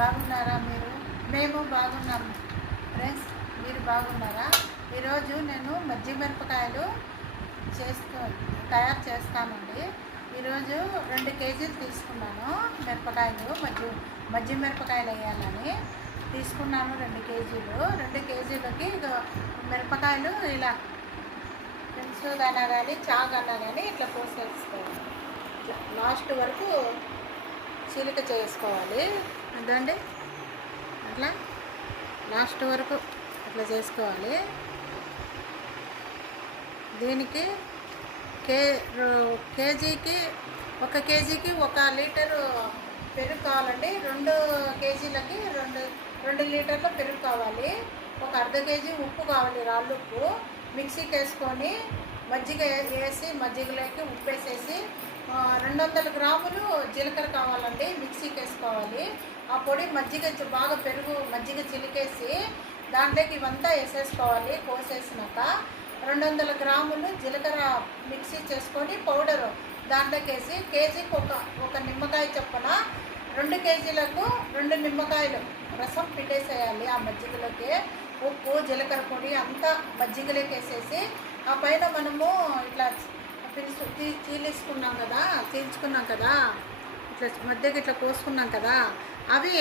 బాగున్నారా మీరు? మేము బాగున్నాం ఫ్రెండ్స్. మీరు బాగున్నారా? ఈరోజు నేను మజ్జి మిరపకాయలు తయారు చేస్తానండి. ఈరోజు 2 కేజీలు తీసుకున్నాను మిరపకాయలు. మజ్జి మిరపకాయలు వేయాలని తీసుకున్నాను 2 కేజీలు. 2 కేజీలకి మిరపకాయలు ఇలా పెన్సుగానా కానీ చాగన్నా కానీ ఇట్లా కోసేసుకోవాలి. లాస్ట్ వరకు చిలిక చేసుకోవాలి. అదండి అట్లా లాస్ట్ వరకు అట్లా చేసుకోవాలి. దీనికి కేజీకి 1 కేజీకి 1 లీటరు పెరుగు కావాలండి. 2 కేజీలకి 2 లీటర్ల పెరుగు కావాలి. ఒక అర్ధ కేజీ ఉప్పు కావాలి, రాళ్ళు ఉప్పు. మిక్సీకి వేసుకొని మజ్జిగ వేసి మజ్జిగలోకి ఉప్పు వేసేసి 200 గ్రాములు జీలకర్ర కావాలండి. మిక్సీకి వేసుకోవాలి. ఆ పొడి బాగా పెరుగు మజ్జిగ చిలికేసి దాంట్లోకి ఇవంతా వేసేసుకోవాలి. కోసేసినాక 200 గ్రాములు జీలకర్ర మిక్సీ చేసుకొని పౌడరు దాంట్లోకి వేసి కేజీకి ఒక నిమ్మకాయ చొప్పున 2 కేజీలకు 2 నిమ్మకాయలు రసం పిండేసేయాలి. ఆ మజ్జిగలోకి ఉప్పు జీలకర్ర పొడి అంతా మజ్జిగలోకి వేసేసి ఆ పైన మనము ఇట్లా చీల్చుకున్నాం కదా, ఇట్లా మధ్యకి ఇట్లా కోసుకున్నాం కదా, అవి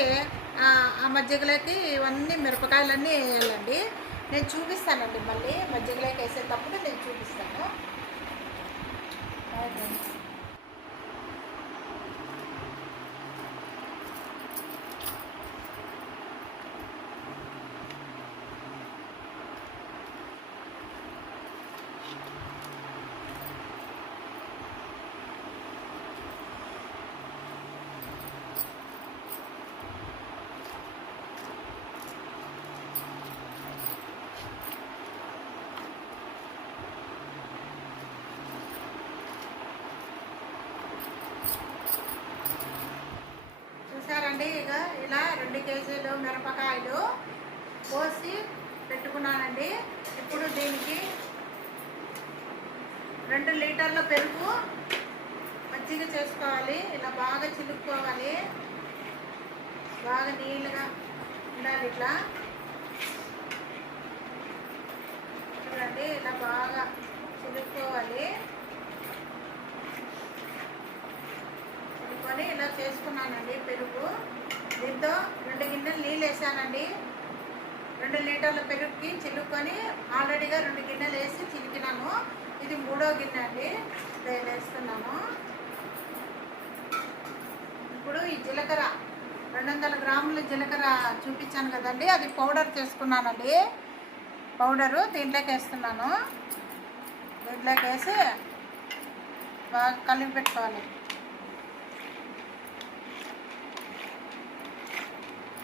ఆ మజ్జిగలోకి ఇవన్నీ మిరపకాయలన్నీ వేయాలండి. నేను చూపిస్తానండి, మళ్ళీ మజ్జిగలోకి వేసేటప్పుడు నేను చూపిస్తాను. చూసారండి, ఇక ఇలా 2 కేజీలు మిరపకాయలు కోసి పెట్టుకున్నానండి. ఇప్పుడు దీనికి 2 లీటర్ల పెరుగు మజ్జిగ చేసుకోవాలి. ఇలా బాగా చిలుక్కోవాలి, బాగా నీళ్ళుగా ఉండాలి. ఇట్లా చూడండి, ఇలా బాగా చిలుక్కోవాలి. ఇలా చేసుకున్నానండి పెరుగు. దీంతో 2 గిన్నెలు నీళ్ళు వేసానండి. 2 లీటర్ల పెరుగుకి చిలుక్కొని ఆల్రెడీగా 2 గిన్నెలు వేసి చిలికినాను. ఇది 3వ గిన్నె అండి, వేస్తున్నాను. ఇప్పుడు ఈ జీలకర్ర 200 గ్రాముల జీలకర్ర చూపించాను కదండి, అది పౌడర్ చేసుకున్నానండి. పౌడరు దీంట్లోకి వేస్తున్నాను. దీంట్లోకి వేసి బాగా కలిపి పెట్టుకోవాలి.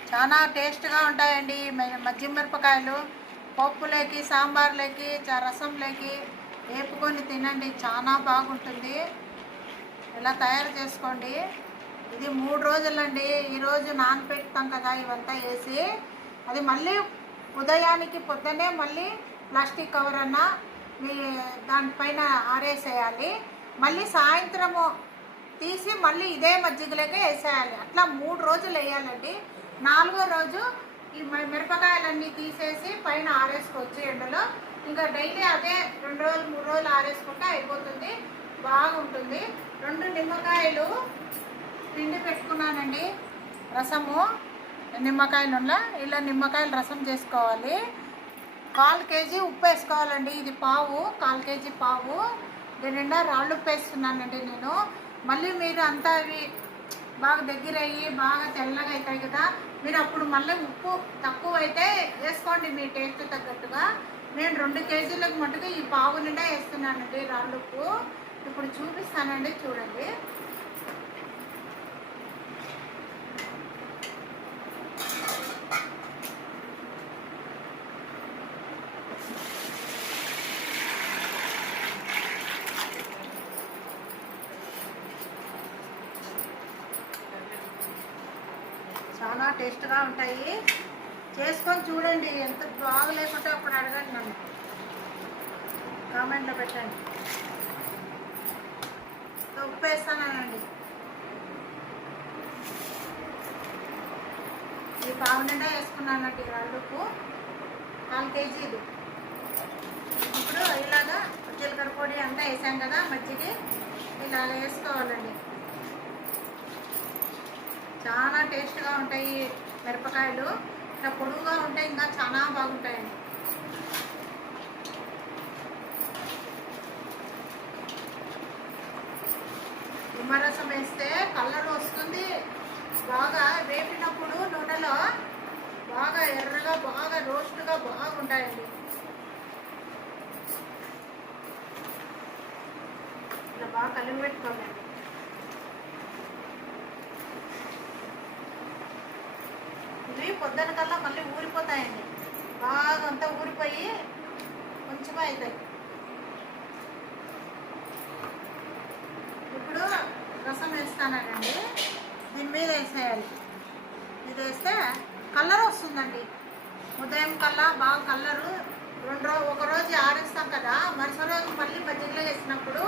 చాలా టేస్ట్గా ఉంటాయండి మజ్జి మిరపకాయలు. పప్పులోకి, సాంబార్లోకి, రసంలోకి వేపుకొని తినండి, చాలా బాగుంటుంది. ఇలా తయారు చేసుకోండి. ఇది 3 రోజులండి. ఈరోజు నానబెడతాం కదా ఇవంతా వేసి, అది మళ్ళీ ఉదయానికి పొద్దున్నే మళ్ళీ ప్లాస్టిక్ కవర్ అన్నా దానిపైన ఆరేసేయాలి. మళ్ళీ సాయంత్రము తీసి మళ్ళీ ఇదే మజ్జిగలోకి వేసేయాలి. అట్లా 3 రోజులు వేయాలండి. 4వ రోజు ఈ మిరపకాయలన్నీ తీసేసి పైన ఆరేసుకోవచ్చు ఎండలో. ఇంకా డైలీ అదే 2 రోజులు 3 రోజులు ఆరేసుకుంటే అయిపోతుంది, బాగుంటుంది. 2 నిమ్మకాయలు పిండి పెట్టుకున్నానండి. రసము నిమ్మకాయలు ఇలా నిమ్మకాయలు రసం చేసుకోవాలి. 1/4 కేజీ ఉప్పు వేసుకోవాలండి. ఇది పావు, 1/4 కేజీ పావు. దీని నిండా రాళ్ళు ఉప్పు వేస్తున్నానండి నేను. మళ్ళీ మీరు అంతా అవి బాగా దగ్గర అయ్యి బాగా తెల్లగా అవుతాయి కదా, మీరు అప్పుడు మళ్ళీ ఉప్పు తక్కువ అయితే వేసుకోండి మీ టేస్ట్ తగ్గట్టుగా. నేను 2 కేజీలకు మటుకు ఈ పావు నిండా వేస్తున్నానండి రాళ్ళు ఉప్పు. ఇప్పుడు చూపిస్తానండి, చూడండి. చాలా టేస్ట్గా ఉంటాయి, చేసుకొని చూడండి. ఎంత బాగలేకుంటే అప్పుడు అడగండి, నన్ను కామెంట్లో పెట్టండి. ఉప్పు వేస్తానండి. పావు నిండా వేసుకున్నానండి రాళ్ళుప్పు, 4 కేజీలు. ఇప్పుడు ఇలాగా జీలకర్ర పొడి అంతా వేసాం కదా, మజ్జిగి ఇలాగ వేసుకోవాలండి. చాలా టేస్ట్గా ఉంటాయి మిరపకాయలు, ఇట్లా పొడుగుగా ఉంటాయి, ఇంకా చాలా బాగుంటాయండి. నిమ్మరసం వేస్తే కలర్ వస్తుంది, బాగా వేపినప్పుడు నూనెలో బాగా ఎర్రగా బాగా రోస్ట్గా బాగుంటాయండి. ఇలా బాగా కలిపి పెట్టుకోండి. ఇవి పొద్దున కల్లా మళ్ళీ ఊరిపోతాయండి, బాగా అంతా ఊరిపోయి కొంచెమే అవుతాయి. ఇప్పుడు రసం వేస్తానండి, దీని మీద వేసేయాలి. ఇది వేస్తే కలర్ వస్తుందండి, ఉదయం కల్లా బాగా కలరు. ఒక రోజు ఆరేస్తాం కదా, మరుసటి రోజు మళ్ళీ మజ్జిగలో వేసినప్పుడు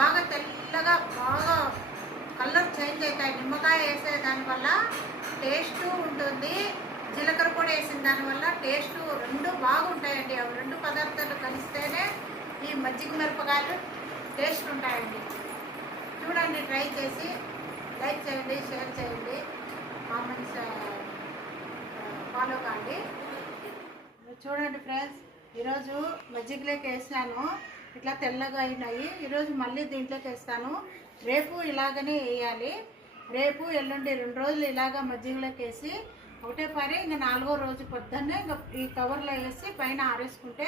బాగా తెల్లగా బాగా కలర్ చేంజ్ అవుతాయి. నిమ్మకాయ వేసే దానివల్ల టేస్ట్ ఉంటుంది, జీలకర్ర పొడి వేసిన దానివల్ల టేస్ట్ రెండు బాగుంటాయండి. అవి రెండు పదార్థాలు కలిస్తేనే ఈ మజ్జిగ మిరపకాయలు టేస్ట్ ఉంటాయండి. చూడండి, ట్రై చేసి లైక్ చేయండి, షేర్ చేయండి, కామెంట్స్ ఫాలో కాండి. చూడండి ఫ్రెండ్స్, ఈరోజు మజ్జిగలోకి వేసాను, ఇట్లా తెల్లగా అయినాయి. ఈరోజు మళ్ళీ దీంట్లోకి వేస్తాను. రేపు ఇలాగనే వేయాలి. రేపు ఎల్లుండి 2 రోజులు ఇలాగ మజ్జిగలోకి వేసి ఒకటే పారి ఇంకా 4వ రోజు పొద్దున్నే ఇంకా ఈ కవర్లో వేసి పైన ఆరేసుకుంటే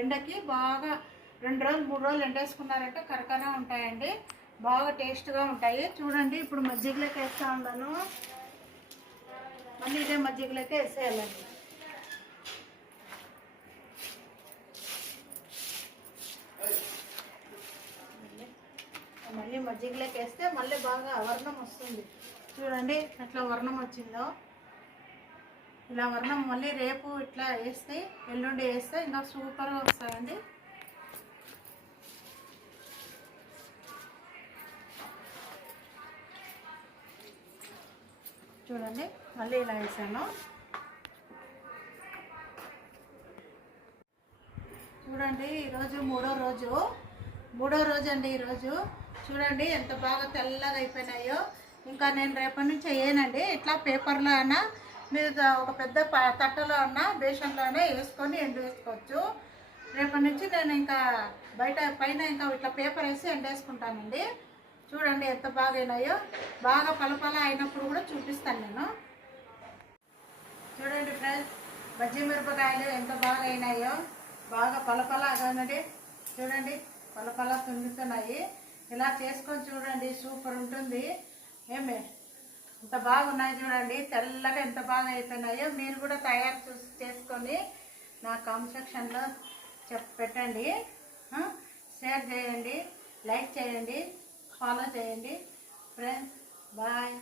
ఎండకి బాగా 2 రోజులు 3 రోజులు ఎండేసుకున్నారంటే కరకరా ఉంటాయండి, బాగా టేస్ట్గా ఉంటాయి. చూడండి, ఇప్పుడు మజ్జిగలోకి వేస్తూ ఉన్నాను. మళ్ళీ ఇదే మజ్జిగలోకి వేసేయాలండి. మళ్ళీ మజ్జిగలోకి వేస్తే మళ్ళీ బాగా వర్ణం వస్తుంది. చూడండి ఎట్లా వర్ణం వచ్చిందో. ఇలా వర్ణం మళ్ళీ రేపు ఇట్లా వేస్తే ఎల్లుండి వేస్తే ఇంకా సూపర్గా వస్తాయండి. చూడండి, మళ్ళీ ఇలా వేసాను. చూడండి, ఈరోజు మూడో రోజు అండి. ఈరోజు చూడండి ఎంత బాగా తెల్లగా అయిపోయినాయో. ఇంకా నేను రేపటి నుంచి వేయనండి, ఇట్లా పేపర్లో అయినా మీరు ఒక పెద్ద తట్టలో అన్నా బేషన్లో అయినా వేసుకొని ఎండేసుకోవచ్చు. రేపటి నుంచి నేను ఇంకా బయట పైన ఇంకా ఇట్లా పేపర్ వేసి ఎండేసుకుంటానండి. చూడండి ఎంత బాగా అయినాయో, బాగా పలపల అయినప్పుడు కూడా చూపిస్తాను నేను. చూడండి ఫ్రెండ్స్, బజ్జీ మిరపకాయలు ఎంత బాగా అయినాయో, బాగా పలపల అనండి. చూడండి పలపల తుండుతున్నాయి. ఇలా చేసుకొని చూడండి, సూపర్ ఉంటుంది. ఏమే ఎంత బాగున్నాయి చూడండి, తెల్లగా ఎంత బాగా అయిపోయినాయో. మీరు కూడా తయారు చేసుకొని నా కామెంట్ సెక్షన్లో పెట్టండి, షేర్ చేయండి, లైక్ చేయండి, ఫాలో చేయండి ఫ్రెండ్స్. బాయ్.